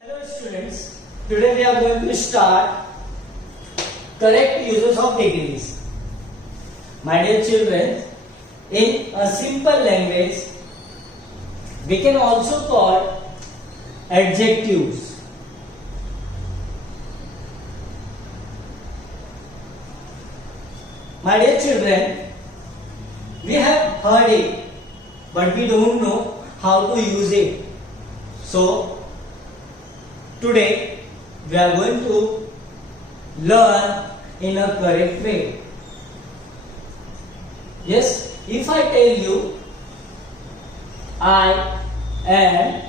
Hello students, today we are going to start correct uses of degrees. My dear children, in a simple language, we can also call adjectives. My dear children, we have heard it, but we don't know how to use it. So, today we are going to learn in a correct way. Yes, if I tell you I am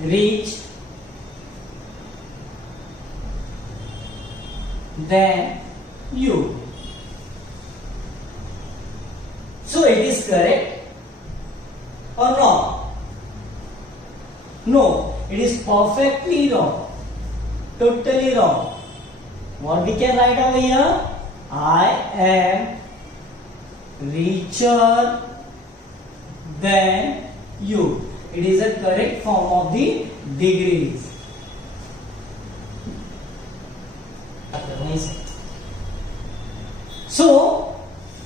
rich, then you. So it is correct or not? No, it is perfectly wrong. Totally wrong. What we can write over here? I am richer than you. It is a correct form of the degrees. So,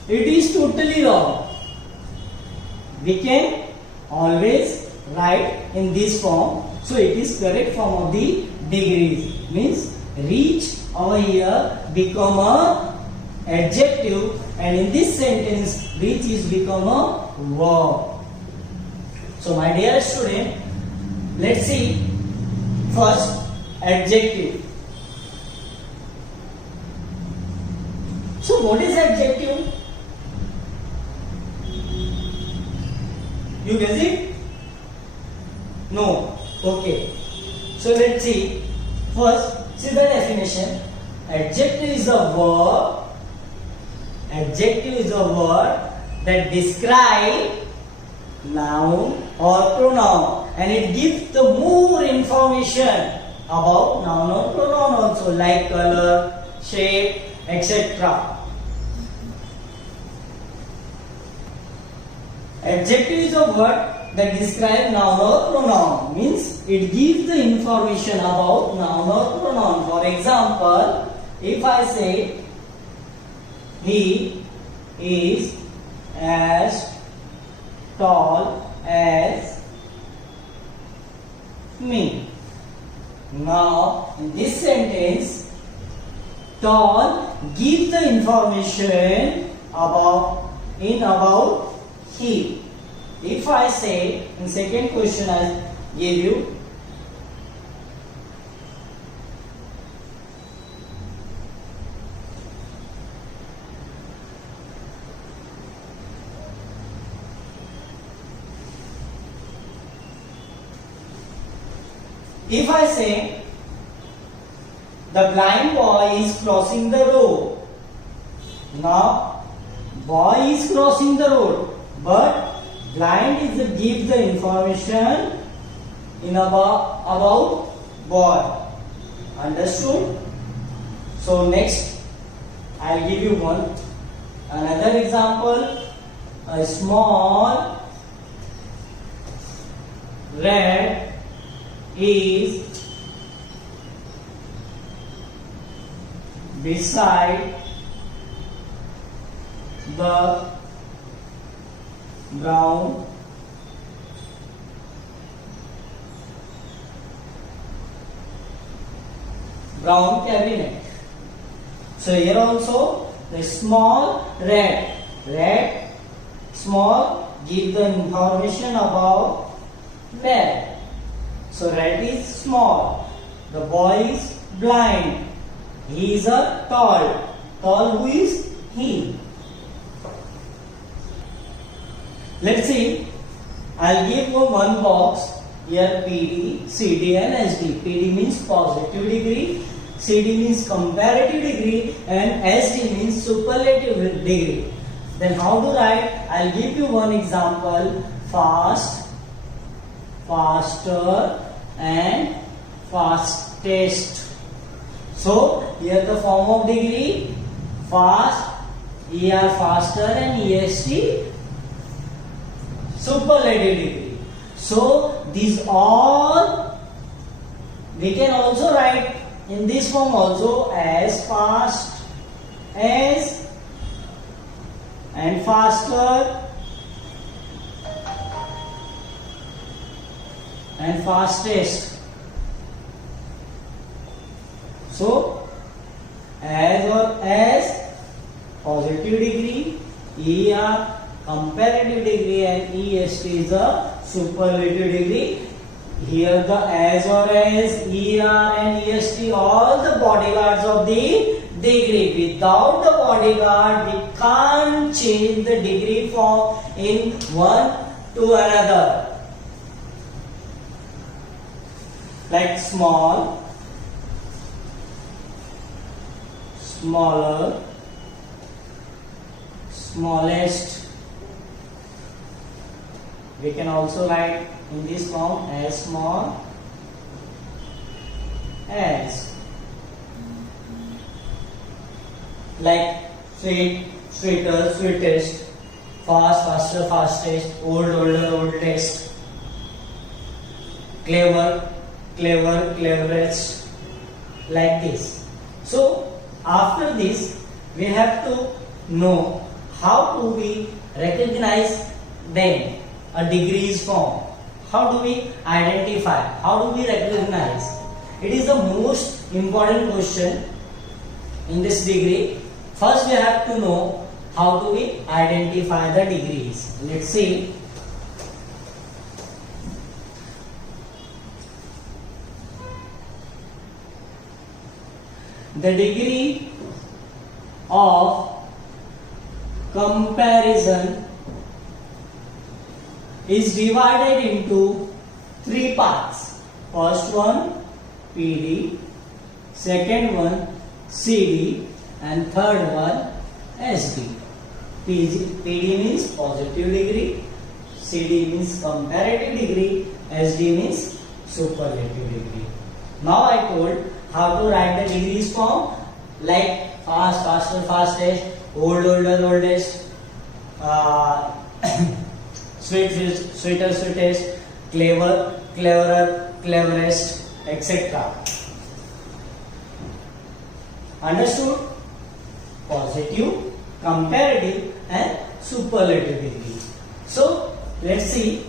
it is totally wrong. We can always write in this form. So it is correct form of the degrees. Means reach over here become a adjective, and in this sentence reach is become a verb. So my dear student, let's see first adjective. So what is adjective? You guess it? No. Okay. So let's see. First, see the definition. Adjective is a verb. Adjective is a word that describe noun or pronoun, and it gives the more information about noun or pronoun also, like color, shape, etc. Adjective is a word that describes noun or pronoun, means it gives the information about noun or pronoun. For example, if I say he is as tall as me. Now, in this sentence, tall gives the information about he. If I say, in second question I give you, if I say the blind boy is crossing the road. Now, boy is crossing the road, but blind is gives the information in about boy. Understood? So next, I'll give you another example. A small rat is beside the brown cabinet. So here also the small rat small give the information about rat. So rat is small. The boy is blind. He is a tall. Tall who is he? Let's see. I'll give you one box. Here PD, CD and SD. PD means positive degree, CD means comparative degree, and SD means superlative degree. Then how to write? I'll give you one example. Fast, faster and fastest. So here the form of degree. Fast, ER faster, and EST superlative degree. So these all we can also write in this form also as fast as and faster and fastest. So as or as positive degree, ER comparative degree, and EST is a superlative degree. Here the as or as, ER and EST, all the bodyguards of the degree. Without the bodyguard, we can't change the degree form in one to another. Like small, smaller, smallest. We can also write in this form as small as. Like sweet, sweeter, sweetest, fast, faster, fastest, old, older, oldest, clever, clever, cleverest, like this. So after this we have to know how do we recognize them, a degrees form. How do we identify? How do we recognize? It is the most important question in this degree. First we have to know how do we identify the degrees. Let's see. The degree of comparison is divided into three parts. First one PD, second one CD, and third one SD. PD means positive degree, CD means comparative degree, SD means superlative degree. Now I told how to write the degrees form, like fast, faster, fastest, old, older, oldest, sweet, sweeter, sweetest, clever, cleverer, cleverest, etc. Understood? Positive, comparative, and superlative degree. So let's see.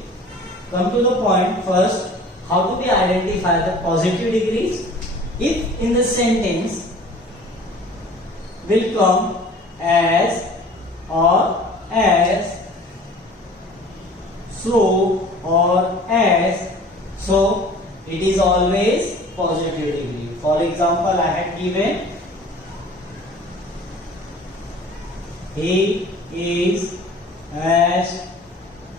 Come to the point first. How do we identify the positive degrees? If in the sentence will come as or as, so or as, so it is always positive degree. For example, I had given he is as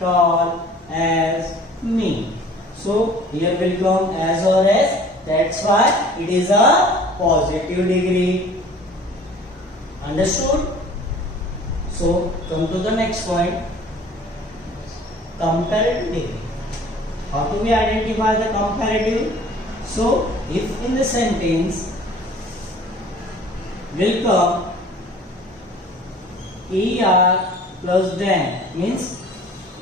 tall as me. So here will come as or as. That's why it is a positive degree. Understood? So come to the next point. Comparative degree. How do we identify the comparative? So if in the sentence will come ER plus than, means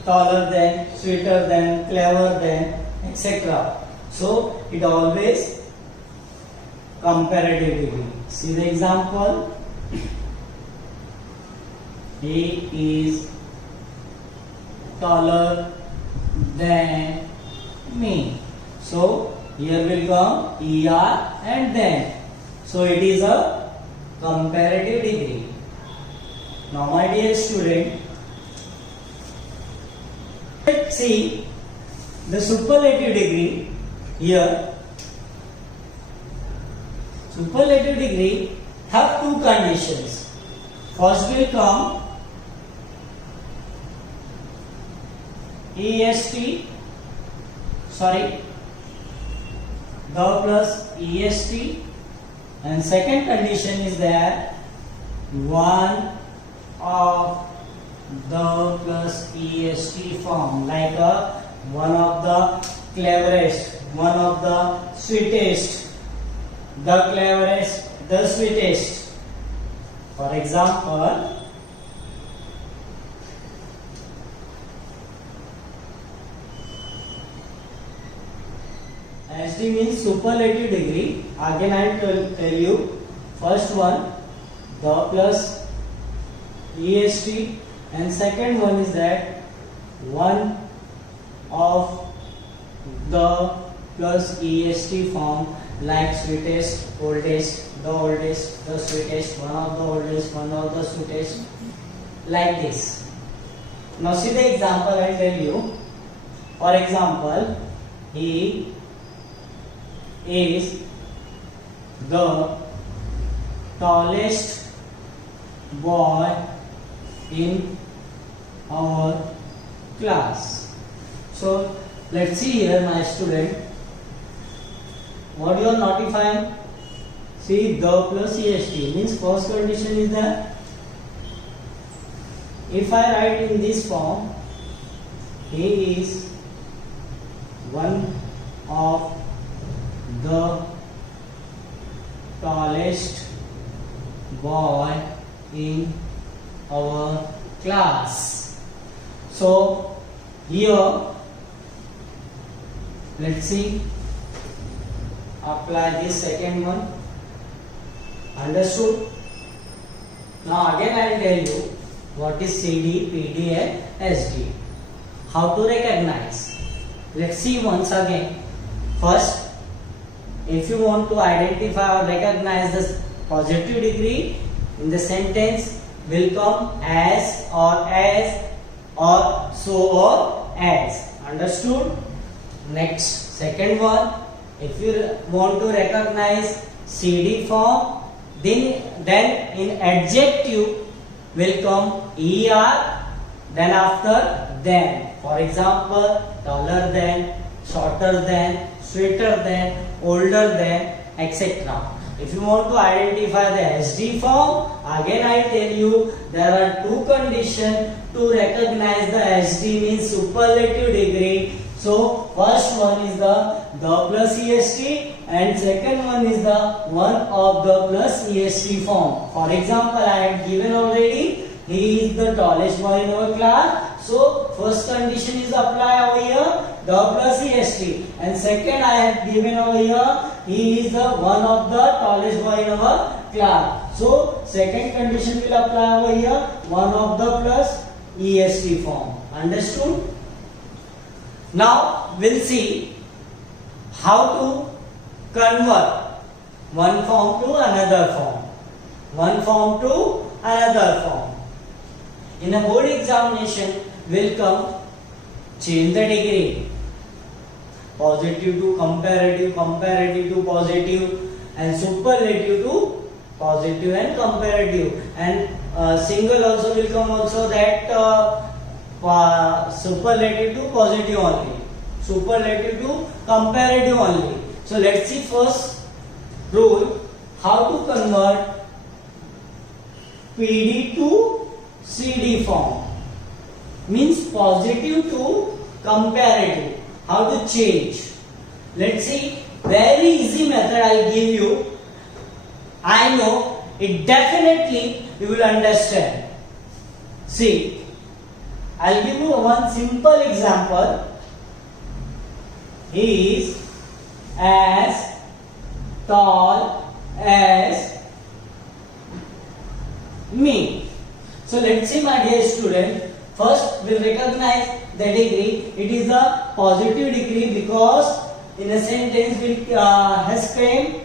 taller than, sweeter than, clever than, etc. So it always comparative degree. See the example. He is taller than me. So here will come ER and then. So it is a comparative degree. Now my dear student, let's see the superlative degree. Here superlative degree have two conditions. First will come the plus est, and second condition is that one of the plus est form, like one of the cleverest, one of the sweetest, the cleverest, the sweetest. For example, SD means superlative degree. Again I will tell you. First one, the plus EST, and second one is that one of the plus EST form, like sweetest, oldest, the sweetest, one of the oldest, one of the sweetest, like this. Now see the example I tell you. For example, he is the tallest boy in our class. So let's see here, my student, what you are notifying. See, the plus EST means first condition is that if I write in this form, he is one of the tallest boy in our class. So here, let's see, apply this second one. Understood? Now again I will tell you what is CD, PD and SD. How to recognize? Let's see once again. First, if you want to identify or recognize the positive degree in the sentence, will come as or so or as. Understood? Next, second one, if you want to recognize CD form, then in adjective will come ER, then after than. For example, taller than, shorter than, sweeter than, older than, etc. If you want to identify the SD form, again I tell you there are two conditions to recognize the SD means superlative degree. So first one is the plus EST and second one is the one of the plus EST form. For example, I have given already, he is the tallest boy in our class. So first condition is apply over here, the plus EST, and second I have given over here, he is the one of the tallest boy in our class. So second condition will apply over here, one of the plus EST form. Understood? Now we'll see how to convert one form to another form. One form to another form. In a board examination will come change the degree. Positive to comparative, comparative to positive, and superlative to positive and comparative. And single also will come also that superlative to positive only, superlative to comparative only. So let's see first rule, how to convert PD to CD form. Means positive to comparative. How to change? Let's see, very easy method I'll give you. I know it definitely you will understand. See, I'll give you one simple example. He is as tall as me. So let's see, my dear student, first we'll recognize the degree. It is a positive degree because in a sentence we has came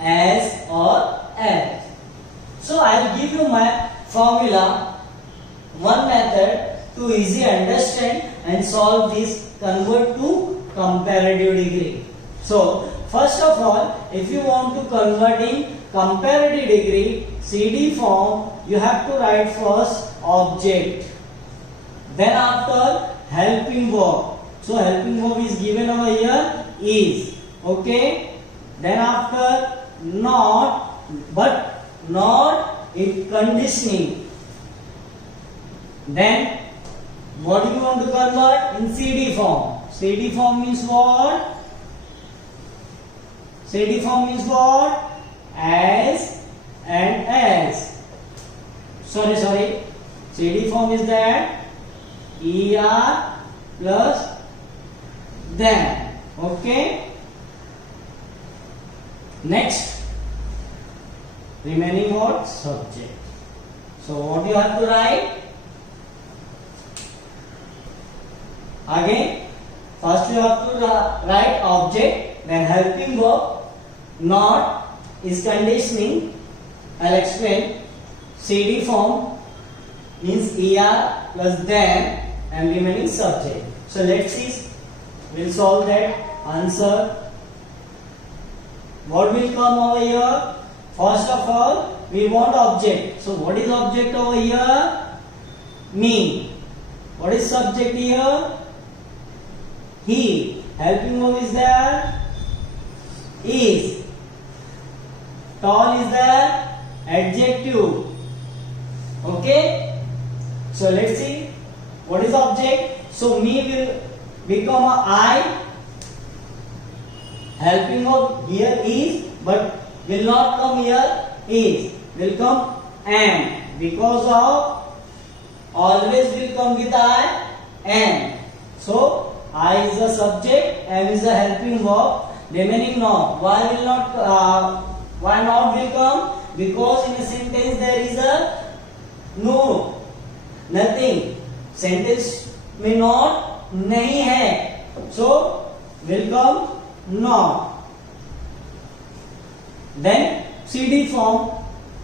as or as. So I'll give you my formula, one method to easily understand and solve this, convert to comparative degree. So first of all, if you want to convert in comparative degree CD form, you have to write first object, then after helping verb. So helping verb is given over here is, okay, then after not, but not in conditioning. Then what do you want to convert in CD form? CD form means what? CD form means what? As and as. Sorry. CD form is that ER plus than. Okay. Next, remaining what? Subject. So what you have to write? Again, first you have to write object, then helping verb, not is conditioning. I'll explain. CD form means ER plus then and remaining subject. So let's see. We'll solve that. Answer. What will come over here? First of all, we want object. So what is object over here? Me. What is subject here? He. Helping verb is there? Is. Tall is there? Adjective. Okay. So let's see. What is object? So me will become a I. Helping verb here is, but will not come here is. Will come am. Because of always will come with I am. So I is the subject, am is the helping verb, remaining not. Why will not? Why not will come? Because in a sentence there is a no, nothing. Sentence में not नहीं है. So will come not. Then CD form.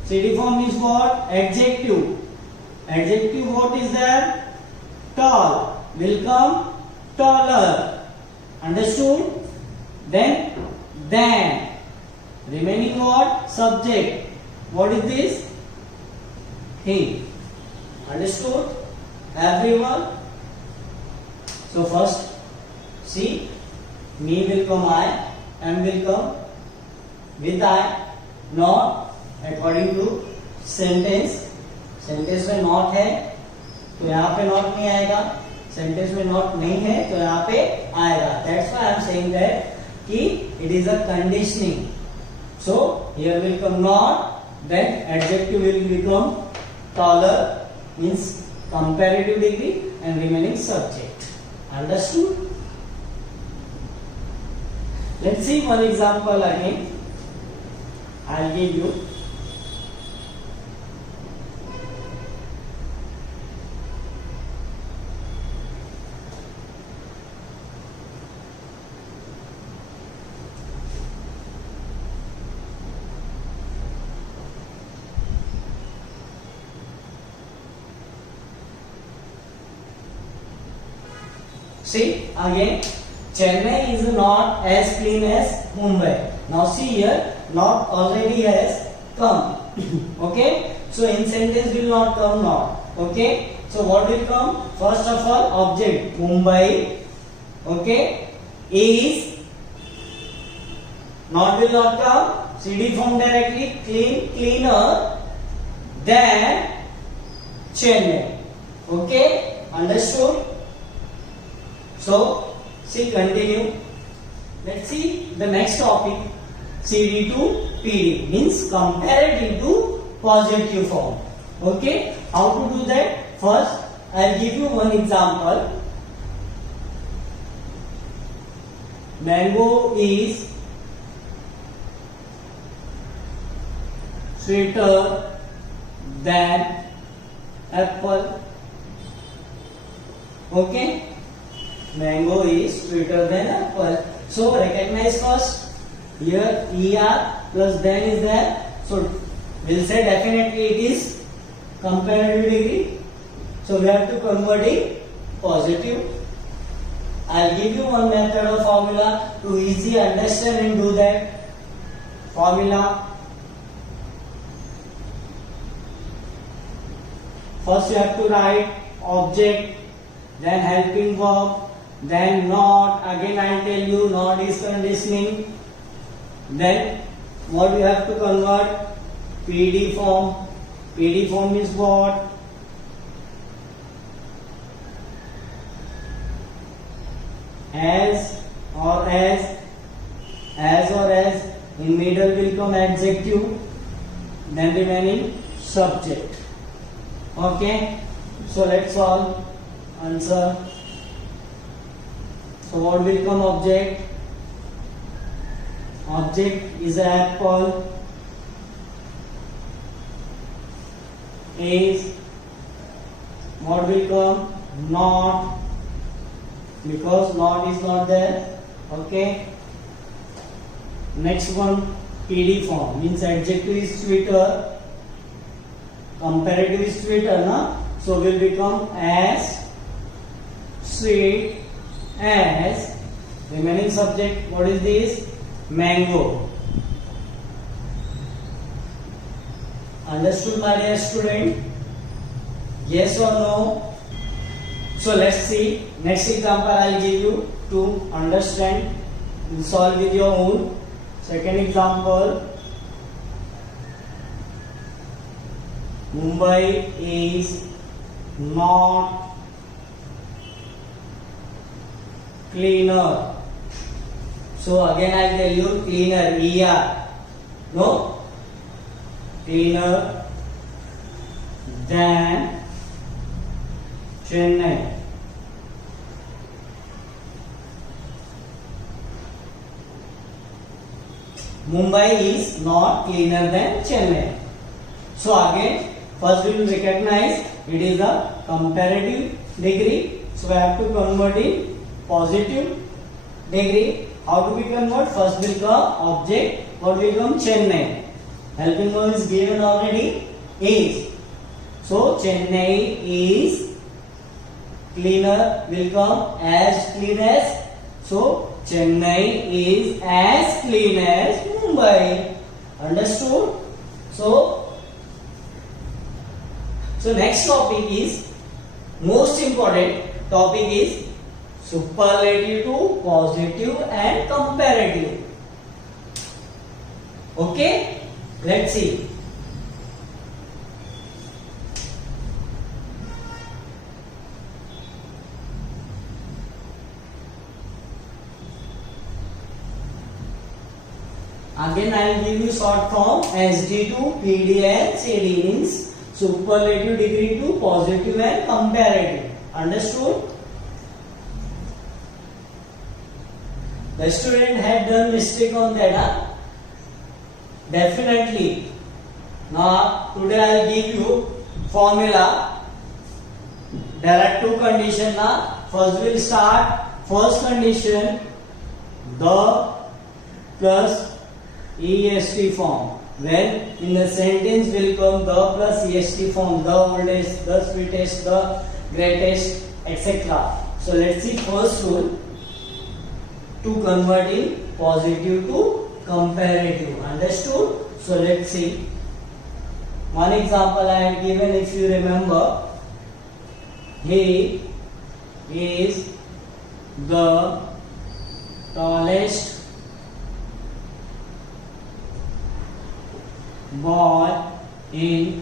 CD form is what? Adjective. Adjective what is there? Tall. Will come taller. Understood? Then remaining what? Subject. What is this? He. Understood? Everyone? So first, see, me will come I, am will come with I, not according to sentence. Sentence में not है तो यहाँ पे not नहीं आएगा, sentence में not नहीं है तो यहाँ पे आएगा. That's why I am saying that कि it is a conditioning. So here will come not, then adjective will become taller means comparative degree and remaining subject. Understood? Let's see one example again. I'll give you. See again, Chennai is not as clean as Mumbai. Now see here, not already has come. Okay, so in sentence will not come not. Okay, so what will come? First of all, object Mumbai. Okay, is not will not come. CD form directly clean, cleaner than Chennai. Okay, understood? So, see, continue. Let's see the next topic. CD to PD means comparative to positive form. Okay, how to do that? First, I'll give you one example. Mango is sweeter than apple. Okay. Mango is sweeter than apple. So recognize first. Here ER plus then is there. So we'll say definitely it is comparative degree. So we have to convert it positive. I'll give you one method of formula to easily understand and do that. Formula. First you have to write object, then helping verb, then not. Again I'll tell you not is conditioning. Then what you have to convert? PD form. PD form is what? As or as. As or as. In middle will come adjective. Then remaining subject. Okay. So let's solve. Answer. So what will come? Object Object is apple. Is what will come? Not, because not is not there. Okay. Next one, PD form means adjective is sweeter, comparative is sweeter, na? So will become as sweet as. Remaining subject, what is this? Mango. Understood, my dear student? Yes or no? So let's see. Next example I'll give you to understand. You solve with your own. Second example. Mumbai is not cleaner. So again I'll tell you cleaner, ER. No? Cleaner than Chennai. Mumbai is not cleaner than Chennai. So again, first we will recognize it is a comparative degree. So we have to convert in positive degree. How do we convert? First will come object. What will come? Chennai. Helping verb is given already. Is. So Chennai is cleaner will come as clean as. So Chennai is as clean as Mumbai. Understood? So next topic is most important topic is superlative to positive and comparative. Okay? Let's see. Again I will give you short form SD to PD and CD means superlative degree to positive and comparative. Understood? The student had done mistake on that, huh? Definitely. Now today I will give you formula. There are two conditions. First we will start. First condition, the plus EST form. When in the sentence will come the plus EST form, the oldest, the sweetest, the greatest, etc. So let's see first rule to convert in positive to comparative. Understood? So let's see. One example I have given, if you remember. He is the tallest boy in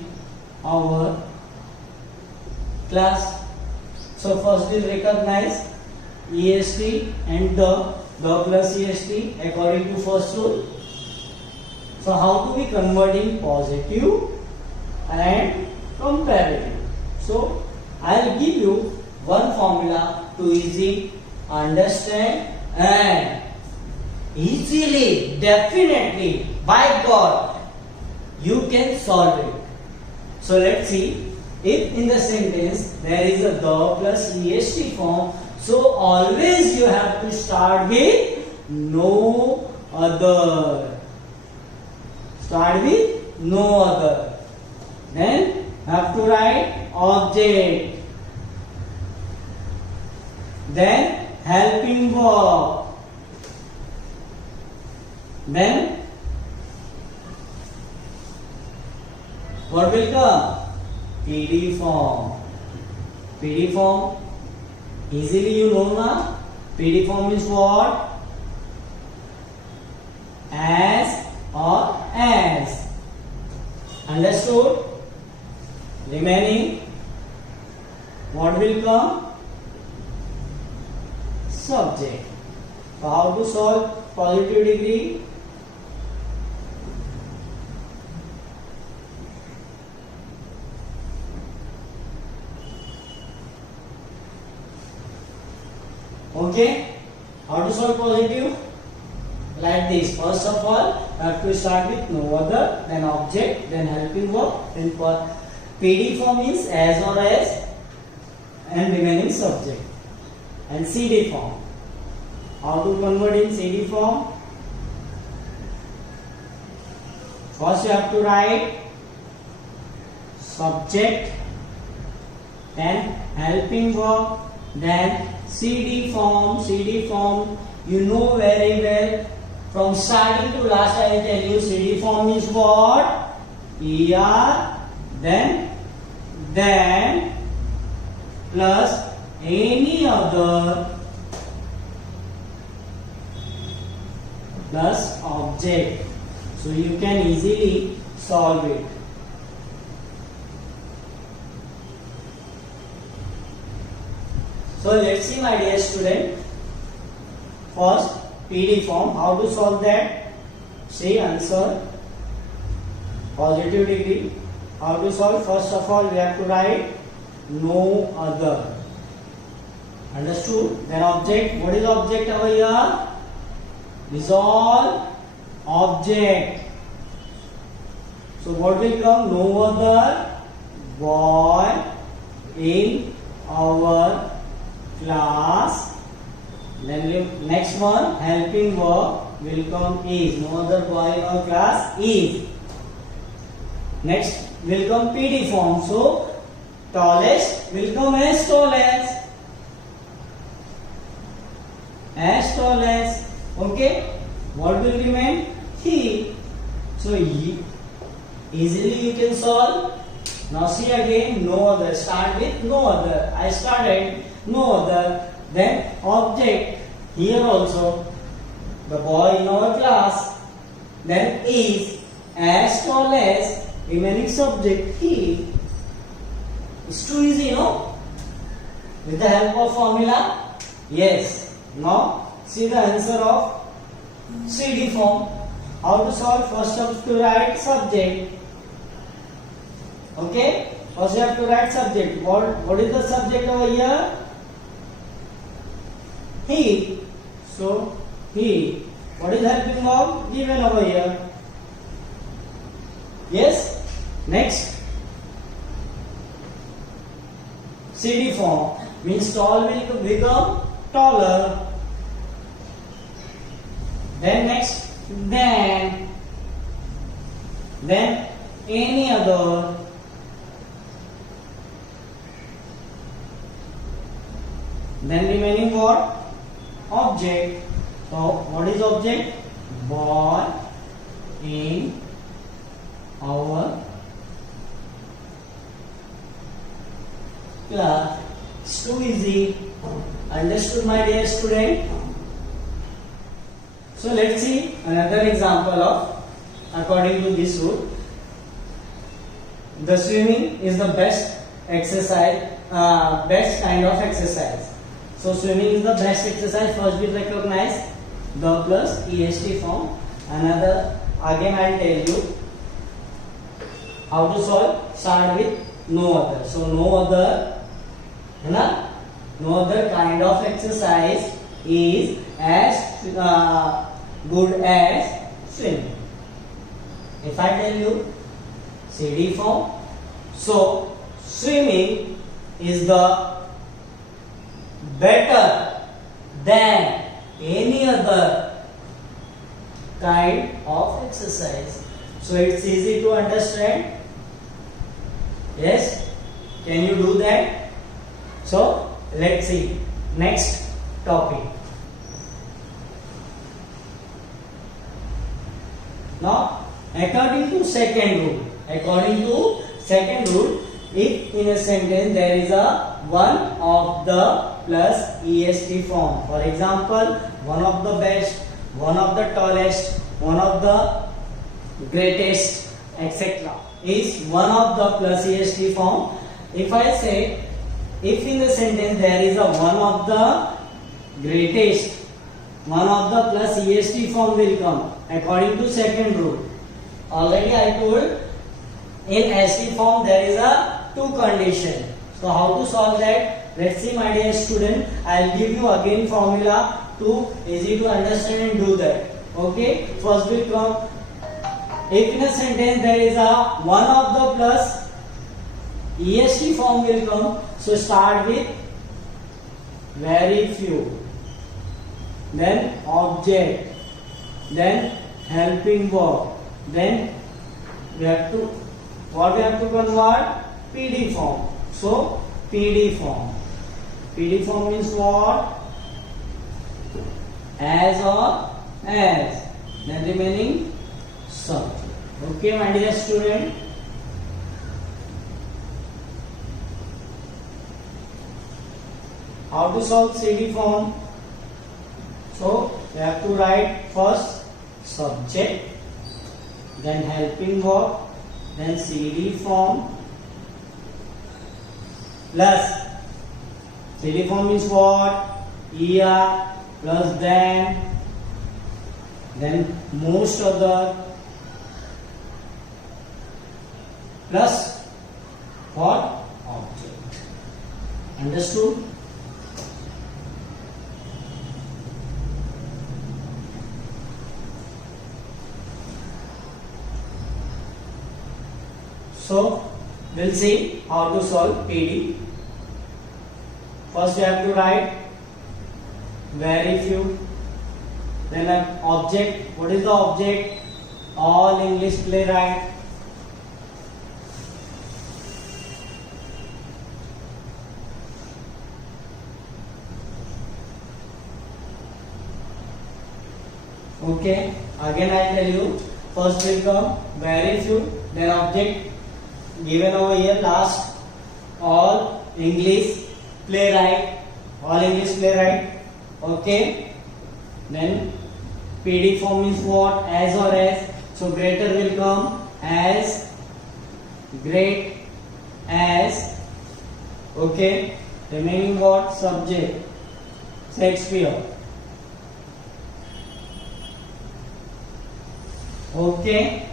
our class. So first we recognize EST and the plus EST according to first rule. So how do we convert in positive and comparative? So I'll give you one formula to easy understand and easily, definitely, by God, you can solve it. So let's see. If in the sentence there is a the plus EST form, so always you have to start with no other. Start with no other. Then have to write object. Then helping verb. Then what will come? PD form. PD form. Easily you know na. PD form is what? As or as. Understood? Remaining. What will come? Subject. So how to solve positive degree? Okay. How to solve positive? like this. First of all, you have to start with no other, then object, then helping verb, then for PD form means as or as and remaining subject. And CD form. How to convert in CD form? First you have to write subject, then helping verb, then CD form. CD form you know very well. From starting to last I will tell you CD form is what? ER, then plus any other plus object. So you can easily solve it. So let's see, my dear student. First, PD form. How to solve that? See answer. Positive degree. How to solve? First of all, we have to write no other. Understood? Then object. What is object over here? Is all object. So what will come? No other boy in our class. Then next one, helping verb will come is. No other boy in our class is. Next will come PD form. So tallest will come as tall as. As tall as. Okay. What will remain? He. So easily you can solve. Now see again, no other. Start with no other. I started no other. Then object. Here also the boy in our class. Then is as tall as. Remaining subject he. It's too easy, no? With the help of formula. Yes. Now see the answer of CD form. How to solve? First you have to write subject. Okay. First you have to write subject. What is the subject over here? He. So he. What is helping verb? Given over here. Yes. Next. CD form means tall will become taller. Then next, then any other, then remaining what? Object. So what is object? Boy in our class. It's too easy. Understood, my dear student? So let's see another example of according to this rule. The swimming is the best exercise, best kind of exercise. So swimming is the best exercise. First we recognize the plus est form. Another again I will tell you how to solve. Start with no other. So no other, no other kind of exercise is as good as swimming. If I tell you CD form, so swimming is the better than any other kind of exercise. So it's easy to understand. Yes, can you do that? So let's see next topic. Now according to second rule, if in a sentence there is a one of the plus est form, for example, one of the best, one of the tallest, one of the greatest, etc., is one of the plus est form. If I say, if in the sentence there is a one of the greatest, one of the plus est form will come according to second rule. Already I told in est form there is a two condition. So how to solve that? Let's see, my dear student. I will give you again formula to easy to understand and do that. Okay, first will come. If in a sentence there is a one of the plus est form will come. So start with very few, then object, then helping verb, then we have to convert PD form. So PD form. PD form means what? As or as. Then remaining subject. Okay, my dear student. How to solve CD form? So we have to write first subject, then helping verb, then CD form plus CD form is what? ER plus then most other plus what? Object. Understood? So we'll see how to solve PD. First you have to write very few, then an object. What is the object? All English playwright. Okay, again I tell you, first will come very few, then object given over here last, all English playwright, all English playwright. Okay, then PD form is what? As or as. So greater will come as, great as. Okay, remaining what? Subject, Shakespeare. Okay,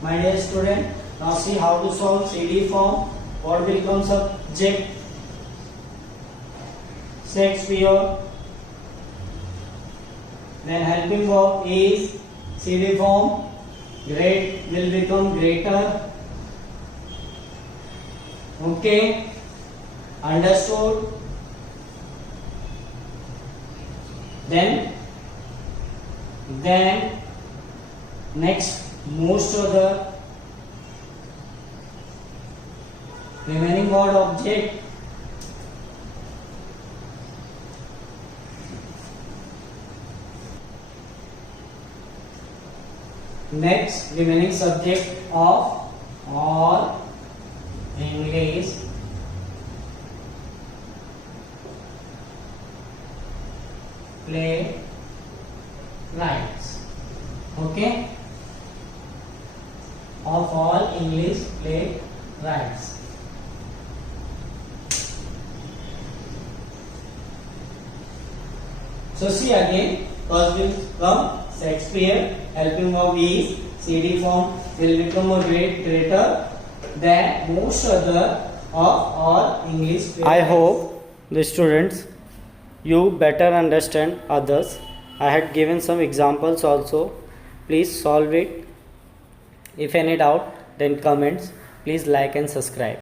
my dear student, now see how to solve CD form. What will come? Subject, Shakespeare. Then helping verb is CD form. Great will become greater. Okay, understood? Then next most other, remaining word object, next remaining subject of all English playwrights. Okay, of all English playwrights. So see again, first will come Shakespeare, helping verb is, CD form will become a greater than most other of all English playwrights. I hope the students you better understand others. I had given some examples also. Please solve it. If any doubt, then comments. Please like and subscribe.